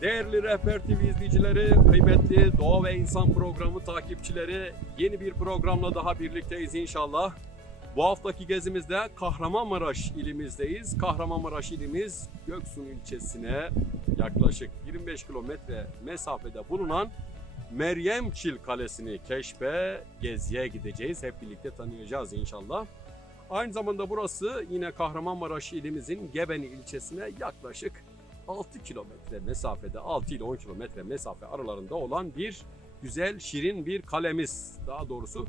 Değerli Rehber TV izleyicileri, kıymetli Doğa ve İnsan programı takipçileri, yeni bir programla daha birlikteyiz inşallah. Bu haftaki gezimizde Kahramanmaraş ilimizdeyiz. Kahramanmaraş ilimiz Göksun ilçesine yaklaşık 25 kilometre mesafede bulunan Meryemçil Kalesi'ni keşfe, geziye gideceğiz. Hep birlikte tanıyacağız inşallah. Aynı zamanda burası yine Kahramanmaraş ilimizin Gebeni ilçesine yaklaşık 6 kilometre mesafede, 6 ile 10 kilometre mesafe aralarında olan bir güzel, şirin bir kalemiz. Daha doğrusu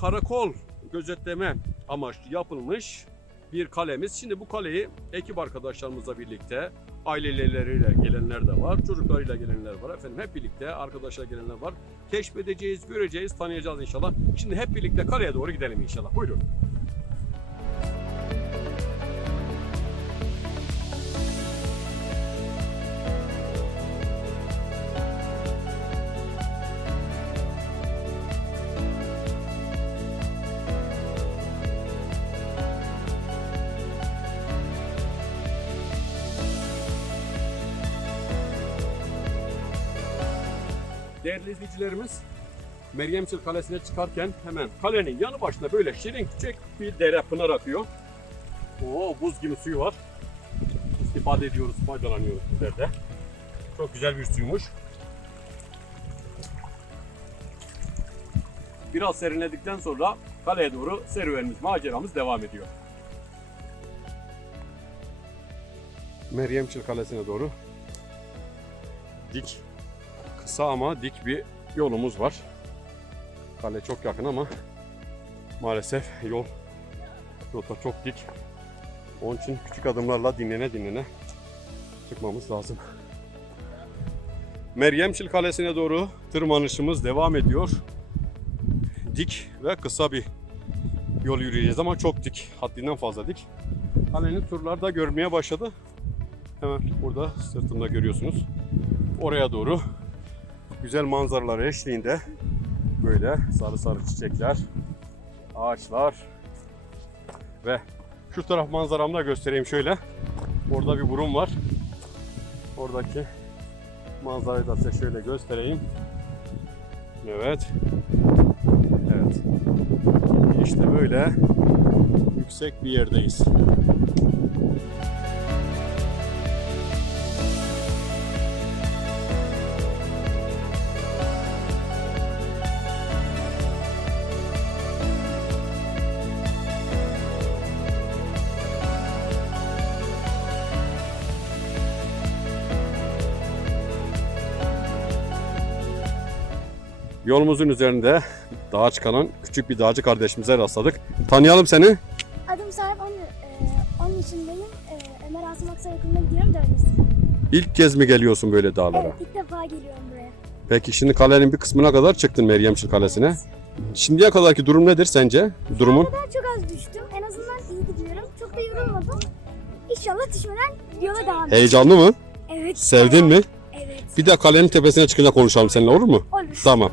karakol gözetleme amaçlı yapılmış bir kalemiz. Şimdi bu kaleyi ekip arkadaşlarımızla birlikte aileleriyle gelenler de var, çocuklarıyla gelenler var. Efendim hep birlikte arkadaşlar gelenler var. Keşfedeceğiz, göreceğiz, tanıyacağız inşallah. Şimdi hep birlikte kaleye doğru gidelim inşallah. Buyurun. Değerli izleyicilerimiz, Meryemçil Kalesi'ne çıkarken hemen kalenin yanı başında böyle şirin küçük bir dere pınar akıyor. Oo buz gibi suyu var. İstifade ediyoruz, faydalanıyoruz bizler. Çok güzel bir suymuş. Biraz serinledikten sonra kaleye doğru serüvenimiz, maceramız devam ediyor. Meryemçil Kalesi'ne doğru dik kısa ama dik bir yolumuz var. Kale çok yakın ama maalesef yol rota çok dik. Onun için küçük adımlarla dinlene dinlene çıkmamız lazım. Meryemçil Kalesi'ne doğru tırmanışımız devam ediyor. Dik ve kısa bir yol yürüyeceğiz ama çok dik. Haddinden fazla dik. Kalenin turları da görmeye başladı. Hemen burada sırtımda görüyorsunuz. Oraya doğru güzel manzaralar eşliğinde böyle sarı sarı çiçekler, ağaçlar ve şu taraf manzaramı da göstereyim şöyle. Orada bir burun var. Oradaki manzarayı da size şöyle göstereyim. Evet. Evet. İşte böyle yüksek bir yerdeyiz. Yolumuzun üzerinde dağa çıkan küçük bir dağcı kardeşimize rastladık. Tanıyalım seni. Adım Sarp, onun, e, onun yaşındayım. E, Ömer Asım Aksaray Okulu'na gidiyorum dördüncü sınıf. İlk kez mi geliyorsun böyle dağlara? Evet, ilk defa geliyorum buraya. Peki şimdi kalenin bir kısmına kadar çıktın Meryemçil Kalesi'ne. Şimdiye kadarki durum nedir sence? Durumun? Ben çok az düştüm. En azından iyi gidiyorum. Çok da yorulmadım. İnşallah düşmeden yola devam edeceğim. Heyecanlı mı? Evet. Sevdin mi? Bir de kalenin tepesine çıkınca konuşalım seninle olur mu? Olur. Tamam.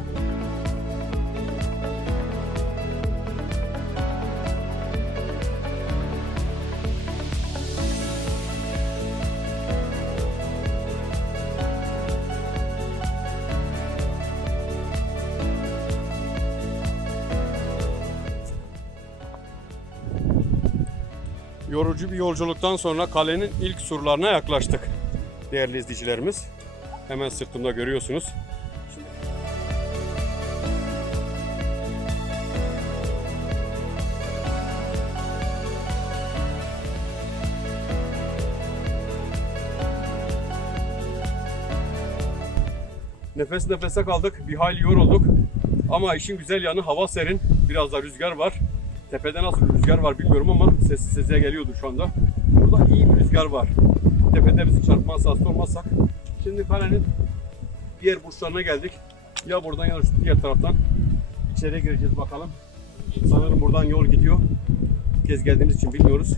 Yorucu bir yolculuktan sonra kalenin ilk surlarına yaklaştık. Değerli izleyicilerimiz. Hemen sırtımda görüyorsunuz. Nefes nefese kaldık. Bir hayli yorulduk. Ama işin güzel yanı hava serin. Biraz da rüzgar var. Tepede nasıl rüzgar var bilmiyorum ama sessiz sessize geliyordur şu anda. Burada iyi bir rüzgar var. Tepede bizi çarpmazsa hasta olmazsak. Şimdi kalenin diğer burçlarına geldik. Ya buradan ya da şu diğer taraftan içeriye gireceğiz bakalım. Sanırım buradan yol gidiyor. Kez geldiğimiz için bilmiyoruz.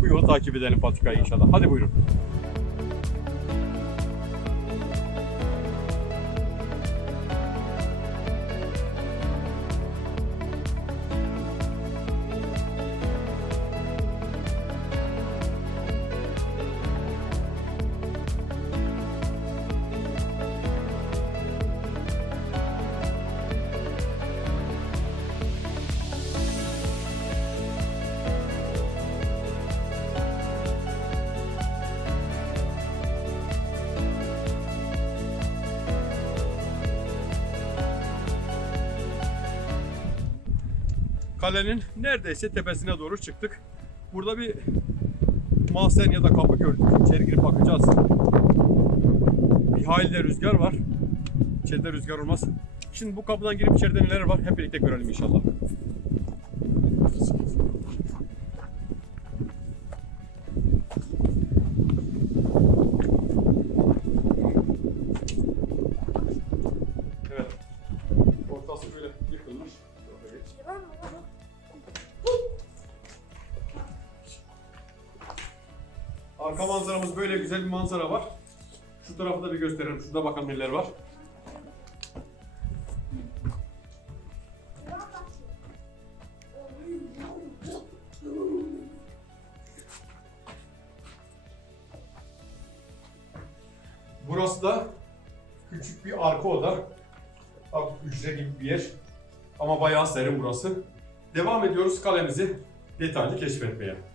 Bu yolu takip edelim patikayı inşallah. Hadi buyurun. Kalenin neredeyse tepesine doğru çıktık. Burada bir mahzen ya da kapı gördük. İçeri girip bakacağız. Bir hayli de rüzgar var. İçeride rüzgar olmaz. Şimdi bu kapıdan girip içeride neler var hep birlikte görelim inşallah. Güzel bir manzara var. Şu tarafı da bir gösterelim. Şurada bakalım neler var. Burası da küçük bir arka oda. Bak hücre gibi bir yer. Ama bayağı serin burası. Devam ediyoruz kalemizi detaylı keşfetmeye.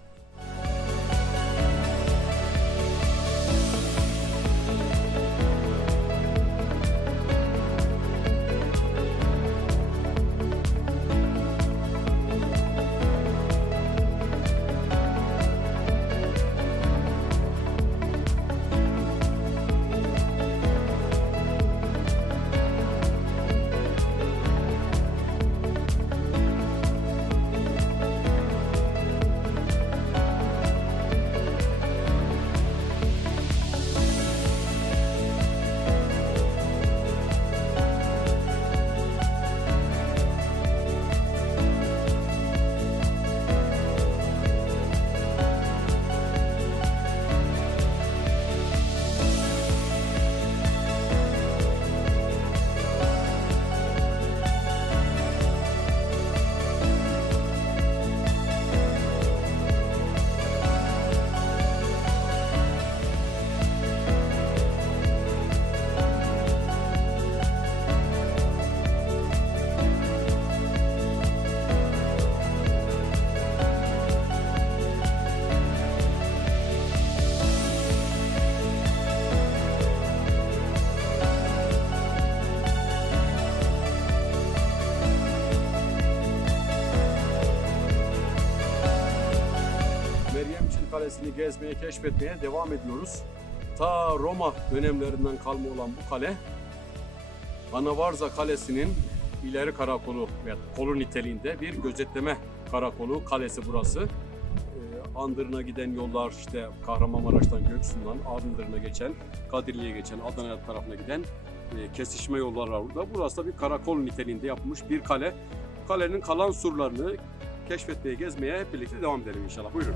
Kalesi'ni gezmeye, keşfetmeye devam ediyoruz. Ta Roma dönemlerinden kalma olan bu kale, Anavarza Kalesi'nin ileri karakolu veya kolu niteliğinde bir gözetleme karakolu, kalesi burası. Ee, Andırın'a giden yollar işte Kahramanmaraş'tan Göksu'ndan Andırın'a geçen, Kadirli'ye geçen, Adana tarafına giden e, kesişme yollar var burada. Burası da bir karakol niteliğinde yapılmış bir kale. Kalenin kalan surlarını keşfetmeye, gezmeye hep birlikte devam edelim inşallah. Buyurun.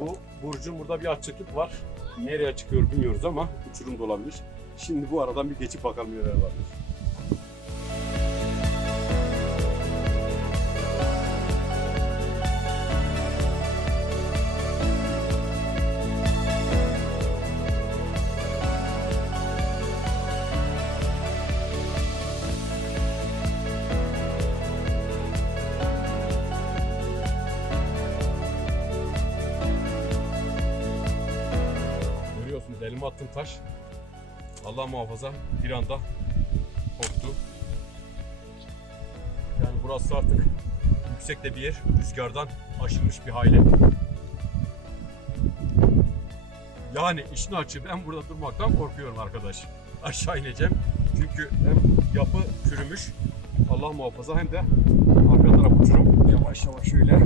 Bu burcun burada bir açıklık var. Nereye çıkıyor bilmiyoruz ama uçurum da olabilir. Şimdi bu aradan bir geçip bakalım neler varmış. Attığım taş. Allah muhafaza bir anda koptu. Yani burası artık yüksekte bir yer. Rüzgardan aşılmış bir hayli. Yani işin açığı ben burada durmaktan korkuyorum arkadaş. Aşağı ineceğim. Çünkü hem yapı çürümüş. Allah muhafaza hem de arka taraf uçurum. Yavaş yavaş şöyle.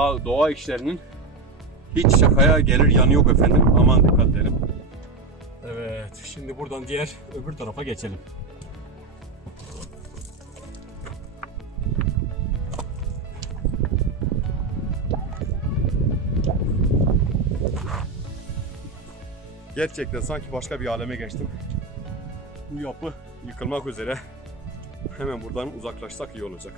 Dağ, doğa işlerinin hiç şakaya gelir yanı yok efendim. Aman dikkat edelim. Evet, şimdi buradan diğer öbür tarafa geçelim. Gerçekten sanki başka bir aleme geçtim. Bu yapı yıkılmak üzere. Hemen buradan uzaklaşsak iyi olacak.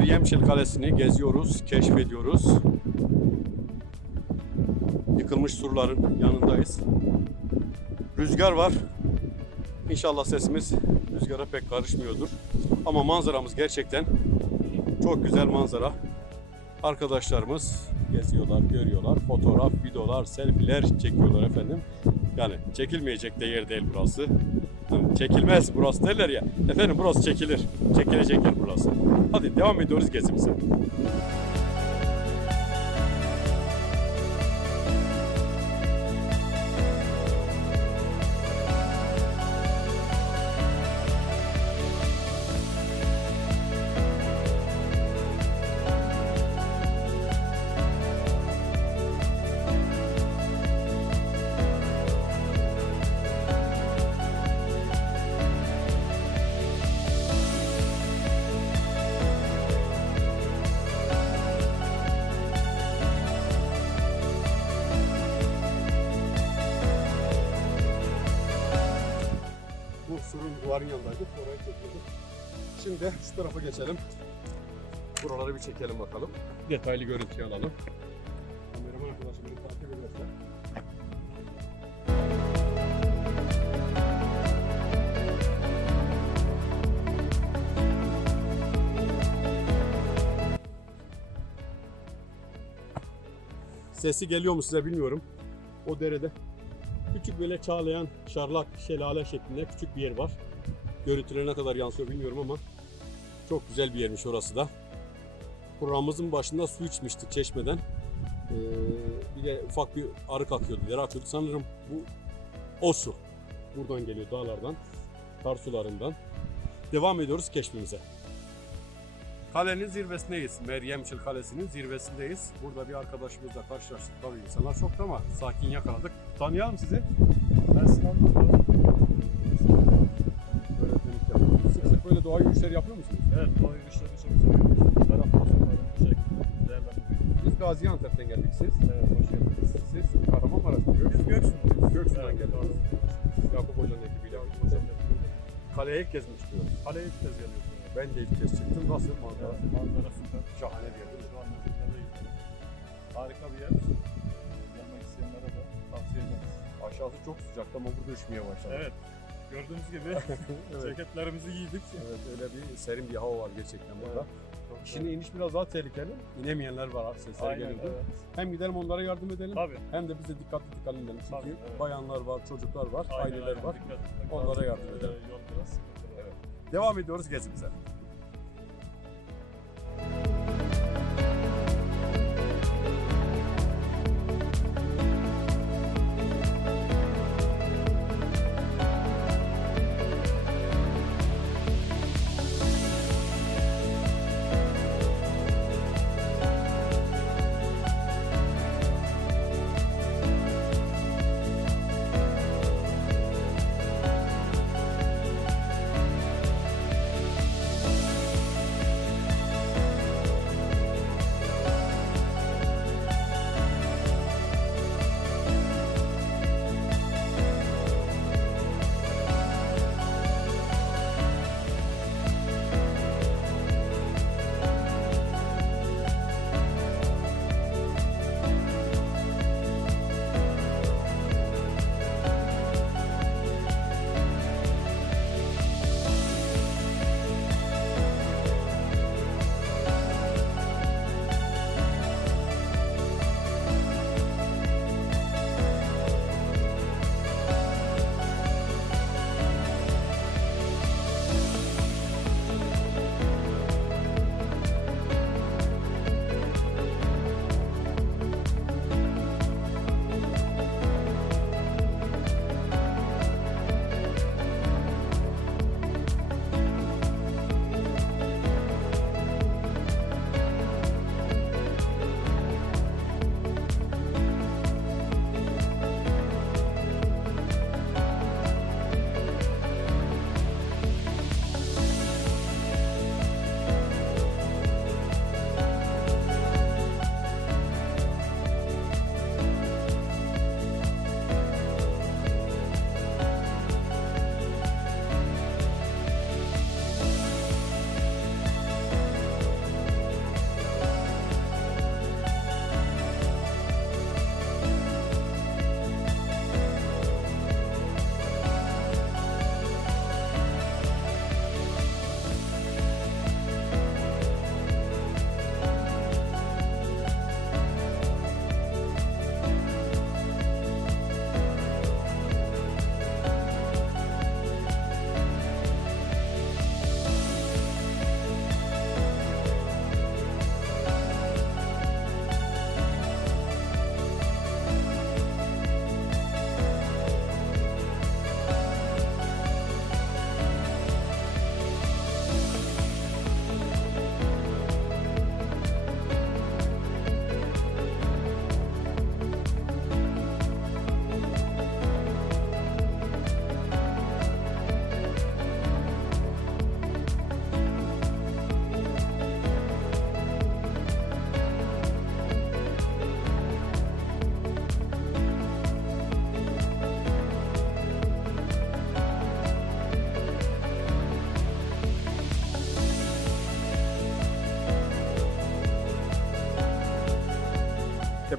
Meryemşil Kalesi'ni geziyoruz, keşfediyoruz. Yıkılmış surların yanındayız. Rüzgar var. İnşallah sesimiz rüzgara pek karışmıyordur. Ama manzaramız gerçekten çok güzel manzara. Arkadaşlarımız geziyorlar, görüyorlar. Fotoğraf, videolar, selfiler çekiyorlar efendim. Yani çekilmeyecek de yer değil burası. Çekilmez burası derler ya. Efendim burası çekilir. Çekilecek yer burası. Hadi devam ediyoruz gezimize. Şimdi şu tarafa geçelim. Buraları bir çekelim bakalım. Detaylı görüntü alalım. Kameraman arkadaşım beni takip ederse. Sesi geliyor mu size bilmiyorum. O derede küçük böyle çağlayan şarlak şelale şeklinde küçük bir yer var. Görüntüleri ne kadar yansıyor bilmiyorum ama çok güzel bir yermiş orası da. Programımızın başında su içmiştik çeşmeden. Ee, bir de ufak bir arık akıyordu, dere akıyordu. Sanırım bu o su. Buradan geliyor dağlardan, kar sularından. Devam ediyoruz keşfimize. Kalenin zirvesindeyiz. Meryemçil Kalesi'nin zirvesindeyiz. Burada bir arkadaşımızla karşılaştık. Tabii insanlar şokta ama sakin yakaladık. Tanıyalım sizi. Ben Sinan doğa yürüyüşleri yapıyor musunuz? Evet, doğa yürüyüşlerini çok seviyorum. Taraf pozisyonlarını bu şekilde değerlendiriyorum. Biz Gaziantep'ten geldik siz. Evet, hoş geldiniz. Siz Kahramanmaraş'ta Biz Göksu'dan. Göksu'dayız. Göksu'dan Evet, geldiniz. Yakup Hoca'nın ekibiyle. Hocam Kaleye ilk kez mi çıkıyoruz? Kaleye ilk kez geliyoruz. Ben de ilk kez çıktım. Nasıl manzara? Evet, manzara süper. Şahane bir yer değil mi? Şu an müziklerdeyiz. Harika bir yer. Gelmek isteyenlere de tavsiye ederiz. Aşağısı çok sıcak ama burada üşümeye başladı. Evet, gördüğünüz gibi evet. ceketlerimizi giydik. Evet öyle bir serin bir hava var gerçekten burada. Çok Şimdi iniş biraz daha tehlikeli. İnemeyenler var sesler geliyordu. evet. Hem gidelim onlara yardım edelim. Tabii. Hem de biz de dikkatli dikkatli inelim. Çünkü Tabii, evet. bayanlar var, çocuklar var, Aynen, aileler aynen. var. Dikkat Onlara yardım Ee, edelim. Yol biraz. Evet. Devam ediyoruz gezimize.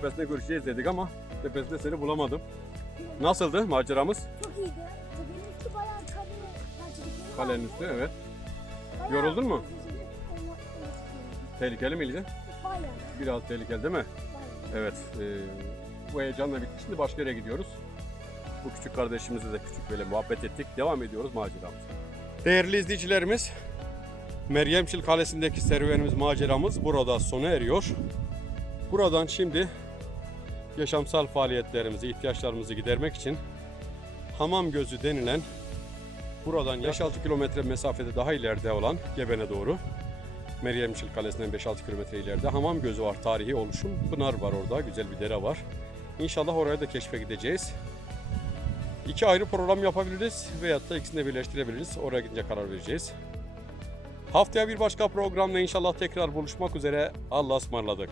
Tepesinde görüşeceğiz dedik ama tepesinde seni bulamadım. Nasıldı maceramız? Çok iyiydi. Üstü bayağı. Bence Kalenin üstü evet. Bayağı Yoruldun mu? Tehlikeli miydi? Bayağı. Biraz tehlikeli değil mi? bayağı. Evet. e, bu heyecanla bitti. Şimdi başka yere gidiyoruz. Bu küçük kardeşimizle de küçük böyle muhabbet ettik. Devam ediyoruz maceramıza. Değerli izleyicilerimiz, Meryemçil Kalesi'ndeki serüvenimiz, maceramız burada sona eriyor. Buradan şimdi yaşamsal faaliyetlerimizi, ihtiyaçlarımızı gidermek için Hamam Gözü denilen buradan 5-6 kilometre mesafede daha ileride olan Gebene doğru Meryemçil Kalesi'nden 5-6 kilometre ileride Hamam Gözü var. Tarihi oluşum. Pınar var orada. Güzel bir dere var. İnşallah oraya da keşfe gideceğiz. İki ayrı program yapabiliriz veyahut da ikisini de birleştirebiliriz. Oraya gidince karar vereceğiz. Haftaya bir başka programla inşallah tekrar buluşmak üzere. Allah'a ısmarladık.